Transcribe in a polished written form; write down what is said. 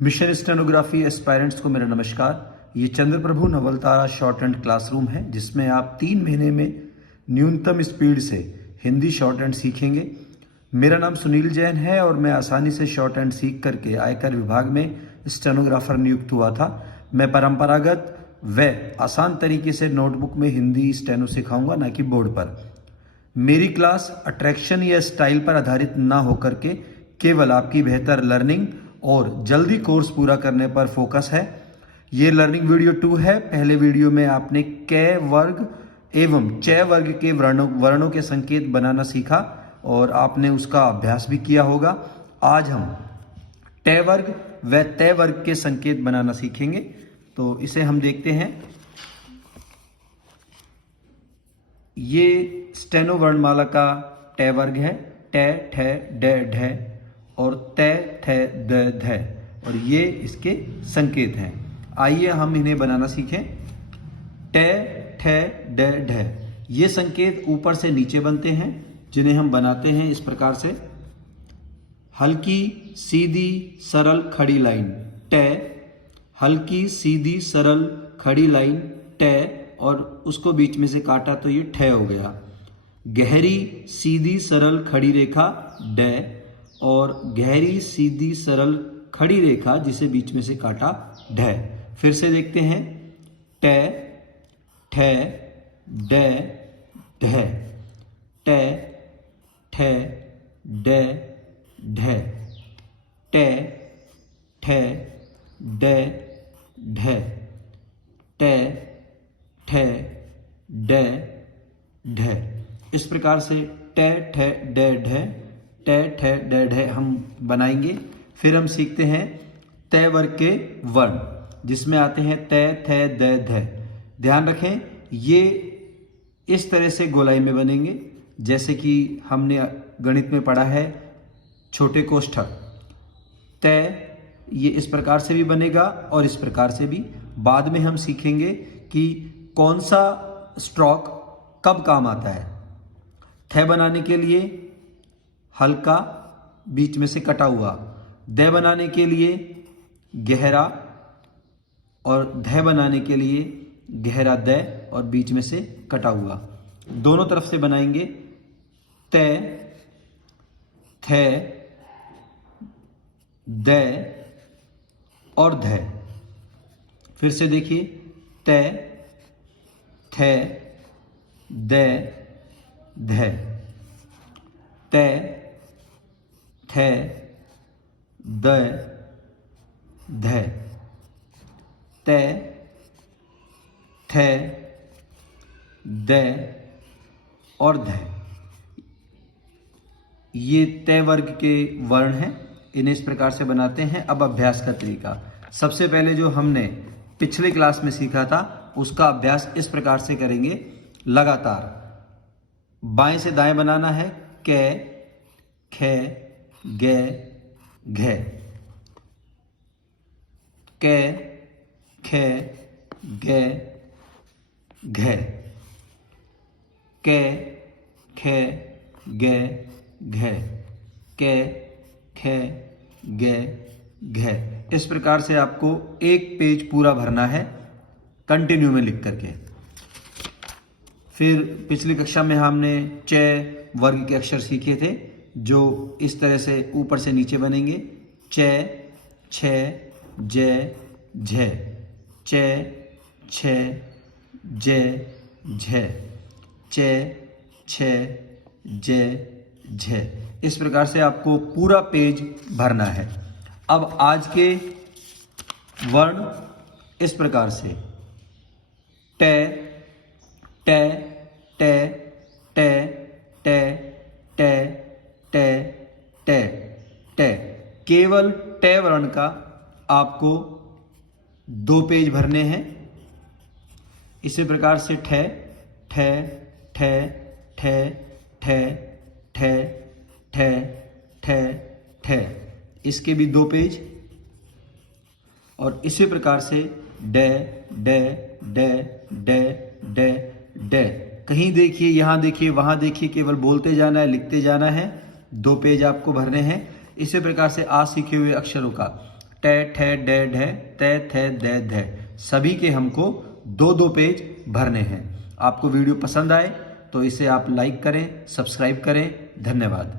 Mission stenography aspirants को मेरा नमस्कार। ये चंद्रप्रभु नवलतारा शॉर्ट हैंड क्लासरूम है जिसमें आप 3 महीने में न्यूनतम स्पीड से हिंदी शॉर्ट हैंड सीखेंगे। मेरा नाम सुनील जैन है और मैं आसानी से शॉर्ट हैंड सीख करके आयकर विभाग में स्टेनोग्राफर नियुक्त हुआ था। मैं परंपरागत व आसान तरीके से नोटबुक में हिंदी स्टेनो सिखाऊंगा, ना कि बोर्ड पर। मेरी क्लास अट्रैक्शन या स्टाइल पर आधारित ना होकर के केवल आपकी बेहतर लर्निंग और जल्दी कोर्स पूरा करने पर फोकस है। ये लर्निंग वीडियो 2 है। पहले वीडियो में आपने क वर्ग एवं च वर्ग के वर्णों के संकेत बनाना सीखा और आपने उसका अभ्यास भी किया होगा। आज हम ट वर्ग व त वर्ग के संकेत बनाना सीखेंगे, तो इसे हम देखते हैं। ये स्टेनो वर्णमाला का ट वर्ग है, ट ठ ड ढ और त थ द ध, और ये इसके संकेत हैं। आइए हम इन्हें बनाना सीखें। ट ठ ड ढ, ये संकेत ऊपर से नीचे बनते हैं, जिन्हें हम बनाते हैं इस प्रकार से। हल्की सीधी सरल खड़ी लाइन ट, हल्की सीधी सरल खड़ी लाइन ट, और उसको बीच में से काटा तो ये ठ हो गया। गहरी सीधी सरल खड़ी रेखा ड, और गहरी सीधी सरल खड़ी रेखा जिसे बीच में से काटा ढ। फिर से देखते हैं। ट ठ ड ढ, ट ठ ड ढ, ट ठ ड ढ, ट ठ ड ढ। इस प्रकार से ट ठ ड ढ, ट ठ ड ढ हम बनाएंगे। फिर हम सीखते हैं त वर्ग के वर्ण, जिसमें आते हैं त थ द ध। ध्यान रखें, ये इस तरह से गोलाई में बनेंगे जैसे कि हमने गणित में पढ़ा है छोटे कोष्ठक। त ये इस प्रकार से भी बनेगा और इस प्रकार से भी। बाद में हम सीखेंगे कि कौन सा स्ट्रोक कब काम आता है। थ बनाने के लिए हल्का बीच में से कटा हुआ, द बनाने के लिए गहरा, और ध बनाने के लिए गहरा द और बीच में से कटा हुआ। दोनों तरफ से बनाएंगे। त थ द और ध। फिर से देखिए। त थ द ध, त थ द ध, त थ द और ध। ये त वर्ग के वर्ण हैं, इन्हें इस प्रकार से बनाते हैं। अब अभ्यास का तरीका। सबसे पहले जो हमने पिछले क्लास में सीखा था उसका अभ्यास इस प्रकार से करेंगे लगातार। बाएं से दाएं बनाना है। क ख ग घ, क ख ग घ, क ख ग घ, क ख ग घ। इस प्रकार से आपको एक पेज पूरा भरना है कंटिन्यू में लिख करके। फिर पिछली कक्षा में हमने च वर्ग के अक्षर सीखे थे जो इस तरह से ऊपर से नीचे बनेंगे। च छ ज झ, च छ ज झ, च छ ज झ। इस प्रकार से आपको पूरा पेज भरना है। अब आज के वर्ण इस प्रकार से। ट ट ट ट ट ट ट ट ट। केवल ट वर्ण का आपको 2 पेज भरने हैं। इसी प्रकार से ठ ठ ठ ठ ठ ठ ठ ठ ठ, इसके भी 2 पेज। और इसी प्रकार से ड ड ड ड ड ड। कहीं देखिए, यहां देखिए, वहां देखिए, केवल बोलते जाना है, लिखते जाना है। 2 पेज आपको भरने हैं। इसी प्रकार से आज सीखे हुए अक्षरों का टे ठे डे ढे ते थे दे धे, सभी के हमको 2-2 पेज भरने हैं। आपको वीडियो पसंद आए तो इसे आप लाइक करें, सब्सक्राइब करें। धन्यवाद।